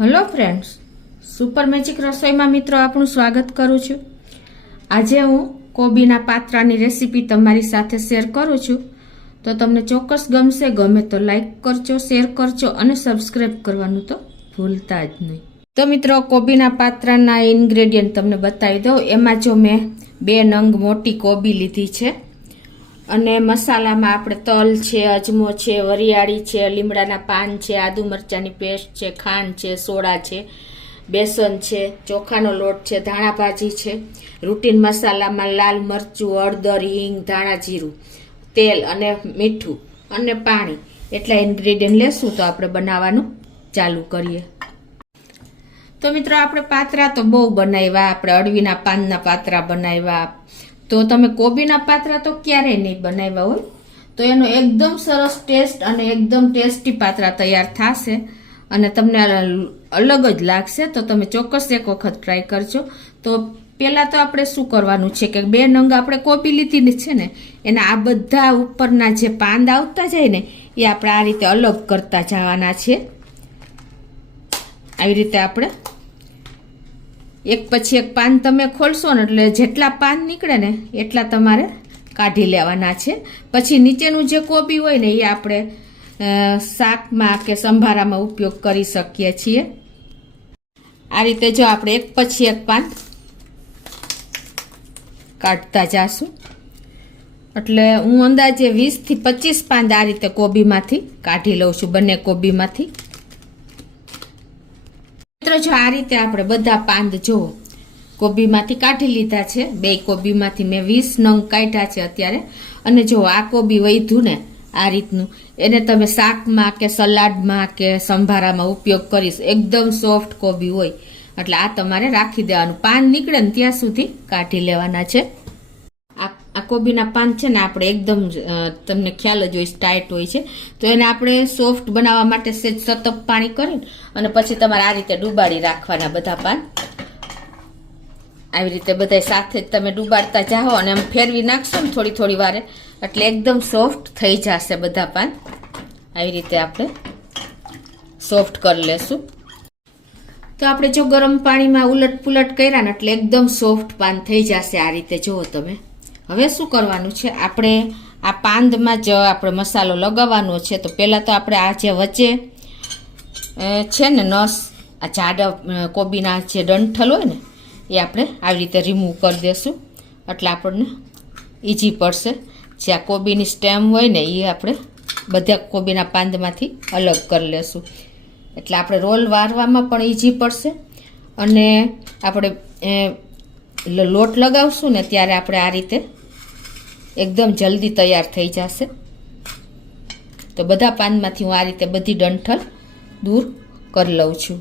Hello friends, super magic રસોઈમાં મિત્રો આપણું સ્વાગત કરું છું। આજે હું કોબીના પાત્રાની રેસીપી તમારી સાથે શેર કરું છું, તો તમને ચોક્કસ ગમશે। ગમે તો લાઈક કરજો, શેર કરજો અને સબસ્ક્રાઈબ કરવાનું તો ભૂલતા જ નહીં। તો મિત્રો, કોબીના પાત્રાના ઇન્ગ્રેડિયન્ટ તમને બતાવી દઉં। એમાં જો મેં 2 નંગ મોટી કોબી લીધી છે અને મસાલામાં આપણે તલ છે, અજમો છે, વરિયાળી છે, લીમડાના પાન છે, આદુ મરચાંની પેસ્ટ છે, ખાંડ છે, સોડા છે, બેસન છે, ચોખાનો લોટ છે, ધાણા ભાજી છે, રૂટીન મસાલામાં લાલ મરચું, હળદર, હિંગ, ધાણા જીરું, તેલ અને મીઠું અને પાણી, એટલા ઇન્ગ્રેડિયન્ટ લેશું તો આપણે બનાવવાનું ચાલુ કરીએ। તો મિત્રો, આપણે પાત્રા તો બહુ બનાવ્યા, આપણે અળવીના પાનના પાત્રા બનાવ્યા, તો તમે કોબીના પાત્રા તો ક્યારેય નહીં બનાવ્યા હોય, તો એનો એકદમ સરસ ટેસ્ટ અને એકદમ ટેસ્ટી પાત્રા તૈયાર થશે અને તમને અલગ જ લાગશે। તો તમે ચોક્કસ એક વખત ટ્રાય કરજો। તો પહેલાં તો આપણે શું કરવાનું છે કે 2 નંગ આપણે કોબી લીધી છે ને, એના આ બધા ઉપરના જે પાંદ આવતા જાય ને, એ આપણે આ રીતે અલગ કરતા જવાના છે। આવી રીતે આપણે એક પછી એક પાન તમે ખોલશો ને, એટલે જેટલા પાન નીકળે ને એટલા તમારે કાઢી લેવાના છે। પછી નીચેનું જે કોબી હોય ને, એ આપણે શાકમાં કે સંભારામાં ઉપયોગ કરી શકીએ છીએ। આ રીતે જો આપણે એક પછી એક પાન કાઢતા જાશું, એટલે હું અંદાજે 20 થી 25 પાન આ રીતે કોબીમાંથી કાઢી લઉં છું, બંને કોબીમાંથી। જો આ રીતે આપણે બધા પાંદ જો કોબીમાંથી કાઢી લીધા છે। 2 કોબીમાંથી મેં 20 નંગ કાઢ્યા છે અત્યારે। અને જો આ કોબી વધ્યું ને આ રીતનું, એને તમે શાકમાં કે સલાડમાં કે સંભારામાં ઉપયોગ કરીશ। એકદમ સોફ્ટ કોબી હોય એટલે આ તમારે રાખી દેવાનું, પાન નીકળે ને ત્યાં સુધી કાઢી લેવાના છે। આ કોબીના પાન છે ને આપણે એકદમ તમને ખ્યાલ જ હોય ટાઈટ હોય છે, તો એને આપણે સોફ્ટ બનાવવા માટે સેજ સતપ પાણી કરીને અને પછી તમારે આ રીતે ડુબાડી રાખવાના બધા પાન। આવી રીતે બધા સાથે જ તમે ડુબાડતા જાઓ અને આમ ફેરવી નાખશો ને થોડી થોડી વારે, એટલે એકદમ સોફ્ટ થઈ જશે બધા પાન। આવી રીતે આપણે સોફ્ટ કરી લેશું। તો આપણે જો ગરમ પાણીમાં ઉલટ પુલટ કર્યા ને એટલે એકદમ સોફ્ટ પાન થઈ જશે આ રીતે, જુઓ તમે। હવે શું કરવાનું છે, આપણે આ પાંદમાં જ આપણે મસાલો લગાવવાનો છે। તો પહેલાં તો આપણે આ જે વચ્ચે છે ને નસ, આ જાડા કોબીના જે ડંઠલ હોય ને, એ આપણે આવી રીતે રિમૂવ કરી દઈશું, એટલે આપણને ઇઝી પડશે। જે આ કોબીની સ્ટેમ હોય ને, એ આપણે બધા કોબીના પાંદમાંથી અલગ કરી લેશું, એટલે આપણે રોલ વારવામાં પણ ઇઝી પડશે અને આપણે લોટ લગાવશું ને ત્યારે આપણે આ રીતે એકદમ જલ્દી તૈયાર થઈ જશે। તો બધા પાનમાંથી હું આ રીતે બધી ડંઠલ દૂર કરી લઉં છું।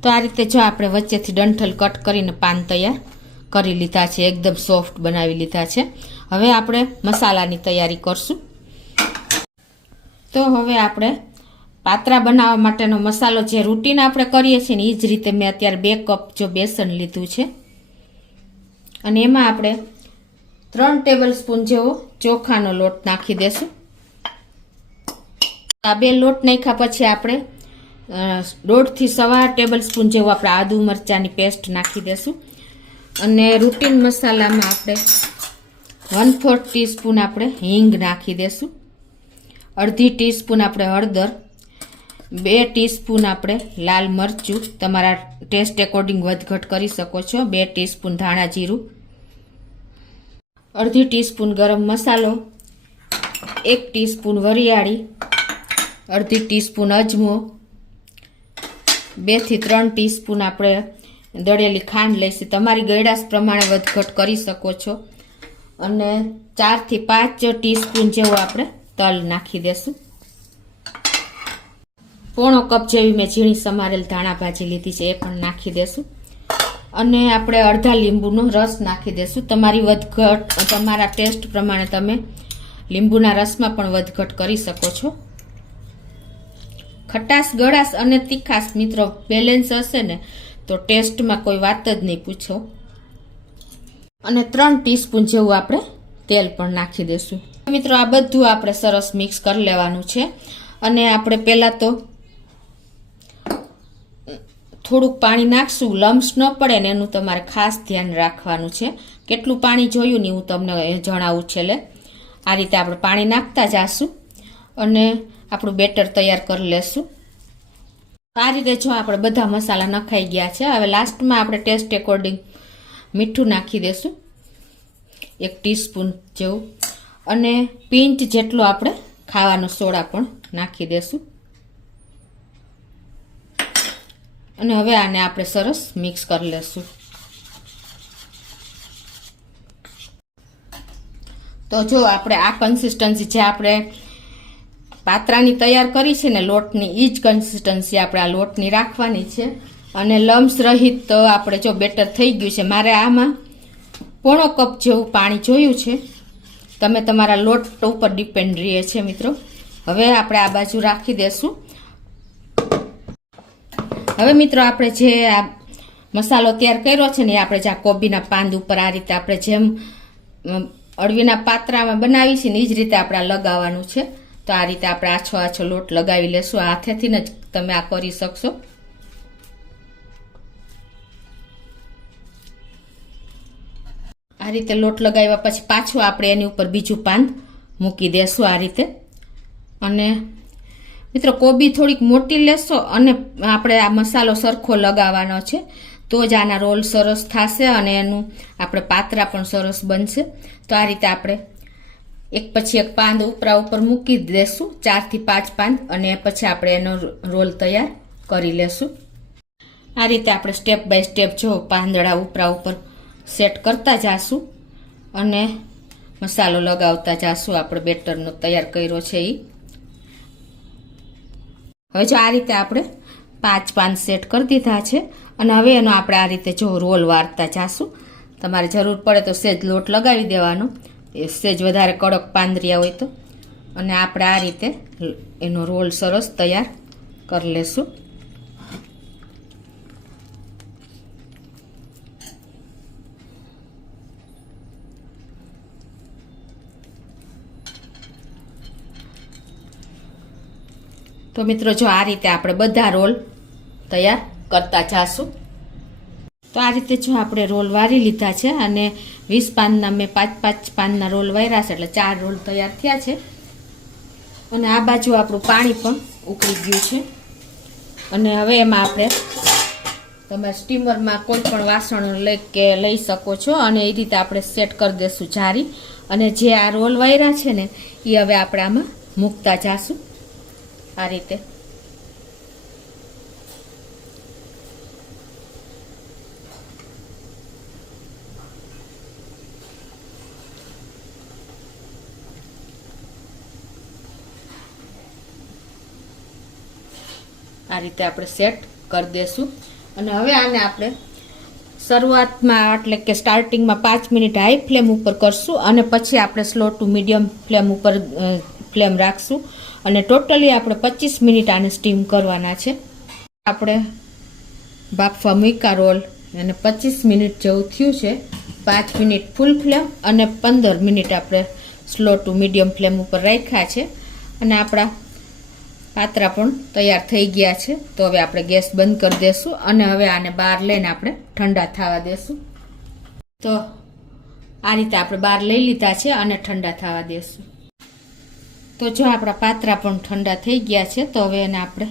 તો આ રીતે જો આપણે વચ્ચેથી ડંઠલ કટ કરીને પાન તૈયાર કરી લીધા છે, એકદમ સોફ્ટ બનાવી લીધા છે। હવે આપણે મસાલાની તૈયારી કરશું। તો હવે આપણે પાત્રા બનાવવા માટેનો મસાલો જે રૂટીન આપણે કરીએ છીએ ને, એ જ રીતે મેં અત્યારે 2 કપ જો બેસન લીધું છે અને એમાં આપણે 3 ટેબલ સ્પૂન જેવો ચોખાનો લોટ નાખી દેશું। આ 2 લોટ નાખ્યા પછી આપણે 1.5 થી 1.25 ટેબલ સ્પૂન જેવો આપણે આદુ મરચાંની પેસ્ટ નાખી દેશું અને રૂટીન મસાલામાં આપણે 1/4 ટીસ્પૂન આપણે હિંગ નાખી દેશું, અડધી ટીસ્પૂન આપણે હળદર, 2 ટીસ્પૂન આપણે લાલ મરચું, તમારા ટેસ્ટ એકોર્ડિંગ વધઘટ કરી શકો છો, 2 ટીસ્પૂન ધાણા જીરું, અડધી ટીસ્પૂન ગરમ મસાલો, 1 ટીસ્પૂન વરિયાળી, અડધી ટીસ્પૂન અજમો, 2 થી 3 ટીસ્પૂન આપણે દળેલી ખાંડ લઈશું, તમારી ગળાશ પ્રમાણે વધઘટ કરી શકો છો, અને 4 થી 5 ટીસ્પૂન જેવો આપણે તલ નાખી દેશું। પોણો કપ જેવી મેં ઝીણી સમારેલ ધાણા ભાજી લીધી છે, એ પણ નાખી દેશું અને આપણે અડધા લીંબુનો રસ નાખી દેશું। તમારી વધઘટ તમારા ટેસ્ટ પ્રમાણે તમે લીંબુના રસમાં પણ વધઘટ કરી શકો છો। ખટાશ, ગળાશ અને તીખાશ મિત્રો બેલેન્સ હશે ને તો ટેસ્ટમાં કોઈ વાત જ નહીં પૂછો। અને 3 ટીસ્પૂન જેવું આપણે તેલ પણ નાખી દેશું। મિત્રો, આ બધું આપણે સરસ મિક્સ કરી લેવાનું છે અને આપણે પહેલાં તો થોડુંક પાણી નાખશું, લમ્સ ન પડે ને એનું તમારે ખાસ ધ્યાન રાખવાનું છે. કેટલું પાણી જોયું ને હું તમને જણાવું છેલ્લે. આ રીતે આપણે પાણી નાખતા જાશું અને આપણું બેટર તૈયાર કરી લેશું. આ રીતે જો આપણે બધા મસાલા નખાઈ ગયા છે. હવે લાસ્ટમાં આપણે ટેસ્ટ એકોર્ડિંગ મીઠું નાખી દેશું, 1 ટીસ્પૂન જેવું, અને પિંચ જેટલો આપણે ખાવાનો સોડા પણ નાખી દેશું. અને હવે આને આપણે સરસ મિક્સ કરી લેશું. તો જો આપણે આ કન્સિસ્ટન્સી જે આપણે પાત્રાની તૈયાર કરી છે ને લોટની, એ જ કન્સિસ્ટન્સી આપણે આ લોટની રાખવાની છે. અને લમ્સ રહિત તો આપણે જો બેટર થઈ ગયું છે. મારે આમાં પોણો કપ જેવું પાણી જોયું છે. તમે તમારા લોટ ઉપર ડિપેન્ડ રહે છે મિત્રો. હવે આપણે આ બાજુ રાખી દેશું. હવે મિત્રો આપણે જે આ મસાલો તૈયાર કર્યો છે ને એ આપણે જે આ કોબીના પાંદ ઉપર આ રીતે આપણે જેમ અળવીના પાત્રામાં બનાવી છે ને એ જ રીતે આપણે આ લગાવવાનું છે. તો આ રીતે આપણે આછો આછો લોટ લગાવી લેશું. હાથેથી જ તમે આ કરી શકશો. આ રીતે લોટ લગાવ્યા પછી પાછું આપણે એની ઉપર બીજું પાંદ મૂકી દેશું આ રીતે. અને મિત્રો કોબી થોડીક મોટી લેશો અને આપણે આ મસાલો સરખો લગાવવાનો છે તો જ આના રોલ સરસ થશે અને એનું આપણે પાત્રા પણ સરસ બનશે. તો આ રીતે આપણે એક પછી એક પાંદ ઉપરા ઉપર મૂકી દેશું, 4 થી 5 પાંદ, અને પછી આપણે એનો રોલ તૈયાર કરી લેશું. આ રીતે આપણે સ્ટેપ બાય સ્ટેપ જો પાંદડા ઉપરા ઉપર સેટ કરતા જાશું અને મસાલો લગાવતા જાશું. આપણે બેટરનો તૈયાર કર્યો છે એ. હવે જો આ રીતે આપણે 5 પાંદ સેટ કરી દીધા છે અને હવે એનો આપણે આ રીતે જો રોલ વાળતા જાશું. તમારે જરૂર પડે તો સેજ લોટ લગાવી દેવાનો, એ સેજ વધારે કડક પાંદરિયા હોય તો. અને આપણે આ રીતે એનો રોલ સરસ તૈયાર કરી લેશું. તો મિત્રો જો આ રીતે આપણે બધા રોલ તૈયાર કરતા જાશું. તો આ રીતે જો આપણે રોલ વારી લીધા છે અને 20 પાંદના મેં 5-5 પાંદના રોલ વાર્યા છે એટલે 4 રોલ તૈયાર થયા છે. અને આ બાજુ આપણું પાણી પણ ઉકળી ગયું છે. અને હવે એમાં આપણે તમે સ્ટીમરમાં કોઈ પણ વાસણ લઈ શકો છો અને એ રીતે આપણે સેટ કરી દઈશું જારી. અને જે આ રોલ વાર્યા છે ને એ હવે આપણે આમાં મૂકતા જાશું આ રીતે. આ રીતે આપણે સેટ કરી દેશું. અને હવે આને આપણે શરૂઆતમાં એટલે કે સ્ટાર્ટિંગમાં 5 મિનિટ હાઈ ફ્લેમ ઉપર કરશું અને પછી આપણે સ્લો ટુ મીડિયમ ફ્લેમ ઉપર ફ્લેમ રાખશું. અને ટોટલી આપણે 25 મિનિટ આને સ્ટીમ કરવાના છે. આપણે બાફવા મૂક્યા રોલ અને 25 મિનિટ જેવું થયું છે. 5 મિનિટ ફૂલ ફ્લેમ અને 15 મિનિટ આપણે સ્લો ટુ મીડિયમ ફ્લેમ ઉપર રાખ્યા છે. અને આપણા પાત્રા પણ તૈયાર થઈ ગયા છે. તો હવે આપણે ગેસ બંધ કરી દેશું અને હવે આને બહાર લઈને આપણે ઠંડા થવા દેશું. તો આ રીતે આપણે બહાર લઈ લીધા છે અને ઠંડા થવા દેશું. તો જો આપણા પાત્રા પણ ઠંડા થઈ ગયા છે તો હવે એને આપણે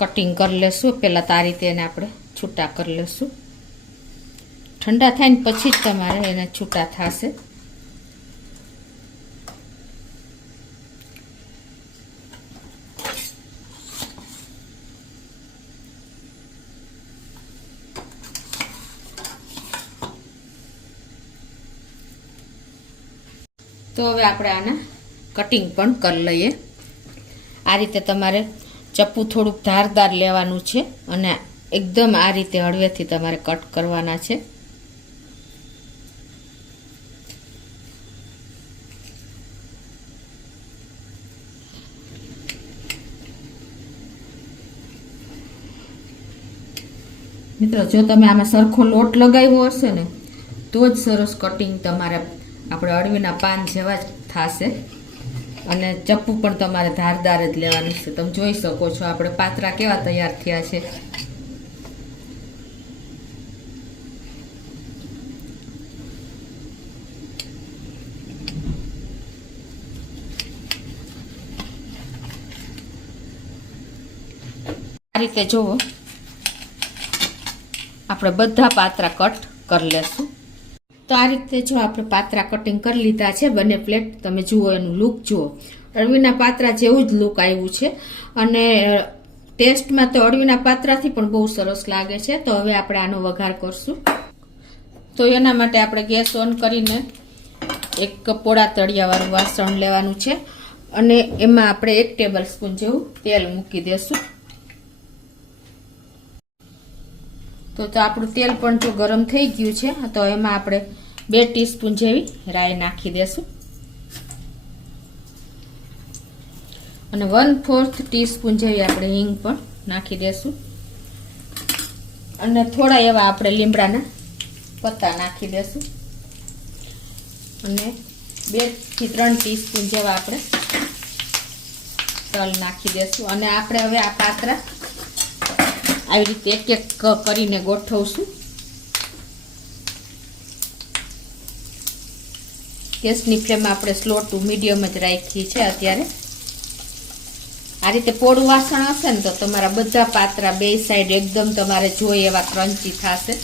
કટિંગ કરી લેશું. પહેલાં તો આ રીતે એને આપણે છૂટા કરી લેશું. ઠંડા થાય ને પછી જ તમારે એને છૂટા થશે. તો હવે આપણે આના કટિંગ પણ કરી લઈએ. આ રીતે તમારે ચપ્પુ થોડુંક ધારદાર લેવાનું છે અને એકદમ આ રીતે હળવેથી તમારે કટ કરવાના છે. મિત્રો જો તમે આમાં સરખો લોટ લગાવ્યો હશે ને તો જ સરસ કટિંગ તમારે આપણે અળવીના પાન જેવા જ થશે. અને ચપ્પુ પણ તમારે ધારદાર જ લેવાનું છે. તમે જોઈ શકો છો આપણે પાતરા કેવા તૈયાર થયા છે. આ રીતે જુઓ આપણે બધા પાતરા કટ કરી લેશું. તો આ રીતે જો આપણે પાતરા કટિંગ કરી લીધા છે બંને પ્લેટ. તમે જુઓ એનું લુક જુઓ, અળવીના પાત્રા જેવું જ લુક આવ્યું છે અને ટેસ્ટમાં તો અળવીના પાત્રાથી પણ બહુ સરસ લાગે છે. તો હવે આપણે આનો વઘાર કરશું. તો એના માટે આપણે ગેસ ઓન કરીને એક પોળા તળિયાવાળું વાસણ લેવાનું છે અને એમાં આપણે 1 ટેબલ સ્પૂન જેવું તેલ મૂકી દેશું. તો આપણું તેલ પણ જો ગરમ થઈ ગયું છે તો એમાં આપણે 2 ટીસ્પૂન જેવી રાઈ નાખી દેશું અને 1/4 ટીસ્પૂન જેવી આપણે હિંગ પણ નાખી દેશું અને થોડા એવા આપણે લીમડાના પત્તા નાખી દેશું અને 2 થી 3 ટીસ્પૂન જેવા આપણે તલ નાખી દેશું અને આપણે હવે આ પાત્રા આવી રીતે એક એક કરીને ગોઠવશું. ગેસની ફ્લેમ આપણે સ્લો ટુ મીડિયમ જ રાખી છે અત્યારે. આ રીતે પોળું વાસણ હશે ને તો તમારા બધા પાત્રા બે સાઈડ એકદમ તમારે જોઈએ એવા ક્રન્ચી થશે.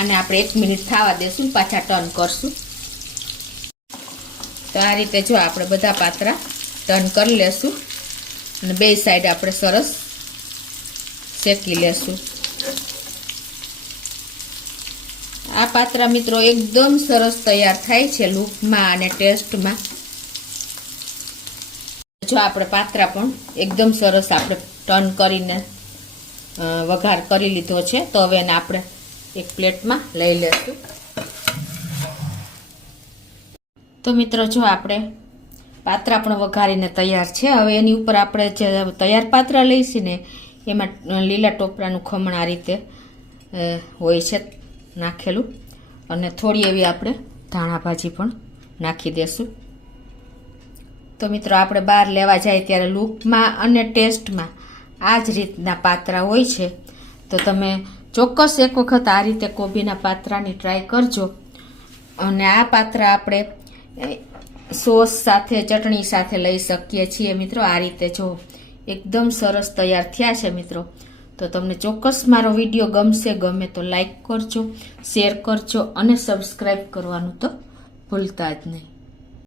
અને આપણે 1 મિનિટ થવા દેશું, પાછા ટર્ન કરશું. તો આ રીતે જો આપણે બધા પાત્રા ટર્ન કરી લેશું અને બે સાઈડ આપણે સરસ શેકી લેશું. આ પાત્રા મિત્રો એકદમ સરસ તૈયાર થાય છે લુકમાં અને ટેસ્ટમાં. જો આપણે પાત્રા પણ એકદમ સરસ આપણે ટર્ન કરીને વઘાર કરી લીધો છે. તો હવે એને આપણે એક પ્લેટમાં લઈ લેશું. તો મિત્રો જો આપણે પાત્રા પણ વઘારીને તૈયાર છે. હવે એની ઉપર આપણે જે તૈયાર પાત્રા લઈશું ને એમાં લીલા ટોપરાનું ખમણ આ રીતે હોય છે નાખેલું અને થોડી એવી આપણે ધાણા ભાજી પણ નાખી દેશું. તો મિત્રો આપણે બહાર લેવા જાય ત્યારે લુકમાં અને ટેસ્ટમાં આ જ રીતના પાત્રા હોય છે. તો તમે ચોક્કસ એક વખત આ રીતે કોબીના પાત્રાની ટ્રાય કરજો. અને આ પાત્રા આપણે સોસ સાથે ચટણી સાથે લઈ શકીએ છીએ મિત્રો. આ રીતે જો એકદમ સરસ તૈયાર થયા છે મિત્રો. તો તમને ચોક્કસ મારો વિડીયો ગમે તો લાઈક કરજો, શેર કરજો અને સબસ્ક્રાઈબ કરવાનું તો ભૂલતા જ નહીં.